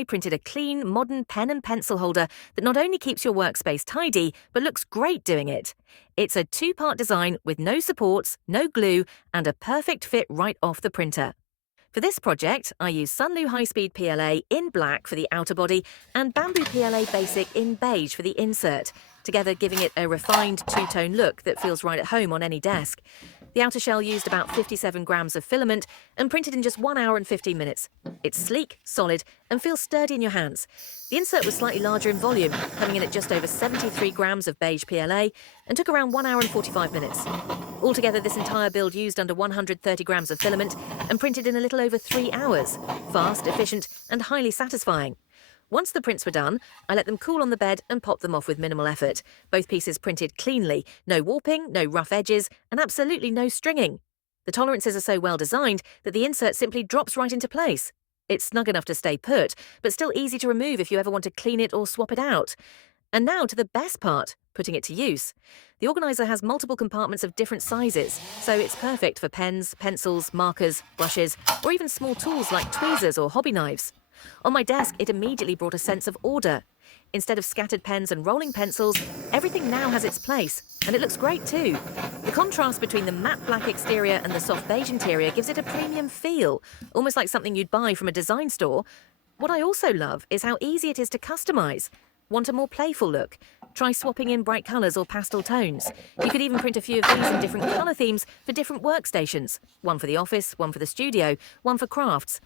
guy printed a clean, modern pen and pencil holder that not only keeps your workspace tidy, but looks great doing it. It's a two-part design with no supports, no glue, and a perfect fit right off the printer. For this project, I used Sunlu high-speed PLA in black for the outer body and Bambu PLA Basic in beige for the insert, together giving it a refined two-tone look that feels right at home on any desk. The outer shell used about 57 grams of filament and printed in just 1 hour and 15 minutes. It's sleek, solid, and feels sturdy in your hands. The insert was slightly larger in volume, coming in at just over 73 grams of beige PLA and took around 1 hour and 45 minutes. Altogether, this entire build used under 130 grams of filament and printed in a little over 3 hours. Fast, efficient, and highly satisfying. Once the prints were done, I let them cool on the bed and popped them off with minimal effort. Both pieces printed cleanly, no warping, no rough edges, and absolutely no stringing. The tolerances are so well designed that the insert simply drops right into place. It's snug enough to stay put, but still easy to remove if you ever want to clean it or swap it out. And now to the best part, putting it to use. The organizer has multiple compartments of different sizes, so it's perfect for pens, pencils, markers, brushes, or even small tools like tweezers or hobby knives. On my desk, it immediately brought a sense of order. Instead of scattered pens and rolling pencils, everything now has its place, and it looks great too. The contrast between the matte black exterior and the soft beige interior gives it a premium feel, almost like something you'd buy from a design store. What I also love is how easy it is to customize. Want a more playful look? Try swapping in bright colors or pastel tones. You could even print a few of these in different color themes for different workstations. One for the office, one for the studio, one for crafts.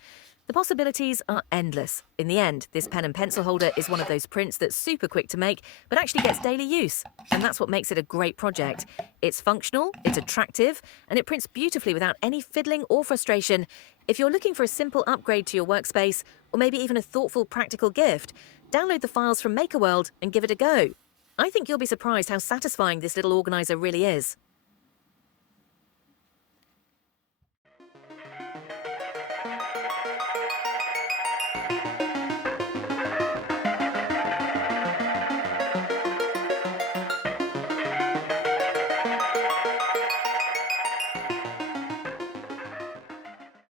The possibilities are endless. In the end, this pen and pencil holder is one of those prints that's super quick to make, but actually gets daily use. And that's what makes it a great project. It's functional, it's attractive, and it prints beautifully without any fiddling or frustration. If you're looking for a simple upgrade to your workspace, or maybe even a thoughtful, practical gift, download the files from MakerWorld and give it a go. I think you'll be surprised how satisfying this little organizer really is.